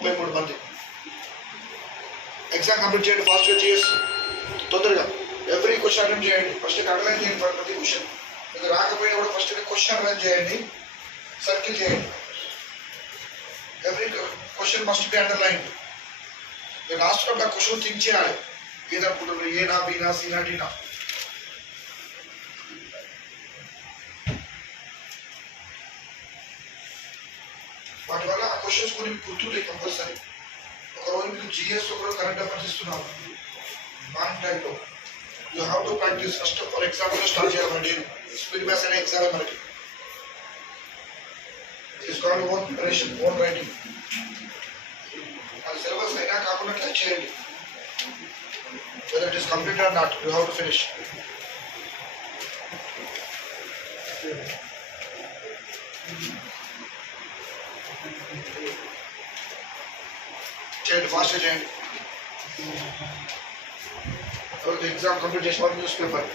ముప్పై మూడు మంది ఎగ్జామ్ కంప్లీట్ చేయండి ఫాస్ట్గా GS తొందరగా ఎవ్రీ క్వశ్చన్ అటెంప్ట్ చేయండి ఫస్ట్ అండర్లైన్ చేయండి ప్రతి క్వశ్చన్ మీకు రాకపోయినా కూడా ఫస్ట్ క్వశ్చన్ అండర్లైన్ చేయండి సర్కిల్ చేయండి every question must be underline మీరు రాస్తున్నప్పుడు ఆ క్వశ్చన్ థింక్ చేయాలి ఏదనుకుంటున్నారు ఏనా బీనా సీనా డీనా వాటి వల్ల ఆ క్వశ్చన్స్ కొన్ని గుర్తుంటాయి కంపల్సరీ ఒకరోజు మీకు GS ఒకరోజు కరెంట్ అఫైర్స్ ఇస్తున్నాను మార్నింగ్ టైంలో you have to practice first for example start చేయాలండి స్పీడ్ మ్యాథ్స్ అనే ఎగ్జామ్ మనకి it's called own preparation own writing అది సిలబస్ అయినా కాకుండా ట్రై చేయండి whether it is complete or not you have to finish చేయండి ఫాస్ట్ చేయండి ఎగ్జామ్ కంప్లీట్ చేసిన వాళ్ళు న్యూస్ పేపర్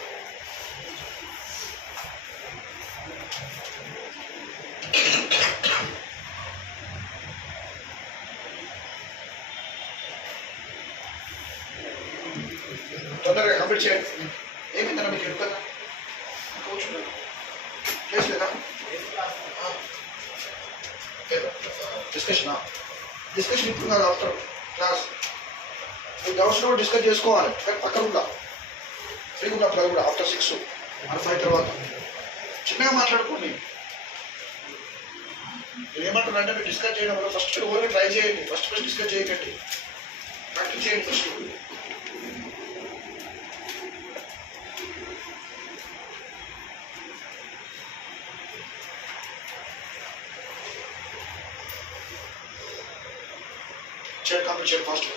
తొందరగా కంప్లీట్ చేయండి ఏమైందన్నా మీకు ఎప్పుడన్నా కూర్చున్నారు ప్లేస్ లేదా డిస్కషన్ ఇప్పుడు కాదు ఆఫ్టర్ క్లాస్ మీకు డౌట్స్ కూడా డిస్కస్ చేసుకోవాలి కానీ పక్కన ఉందా ఫ్రీగా ఉన్నప్పుడు అది కూడా ఆఫ్టర్ 6 আর 5 తర్వాత చిన్నగా మాట్లాడుకోండి మీరు ఏమంటారంటే మీరు డిస్కస్ చేయడం వల్ల ఫస్ట్ ఓన్లీ ట్రై చేయండి ఫస్ట్ డిస్కస్ చేయకండి ప్రాక్టీస్ చేయండి ఫస్ట్ కంప్లీట్ చేయండి ఫాస్ట్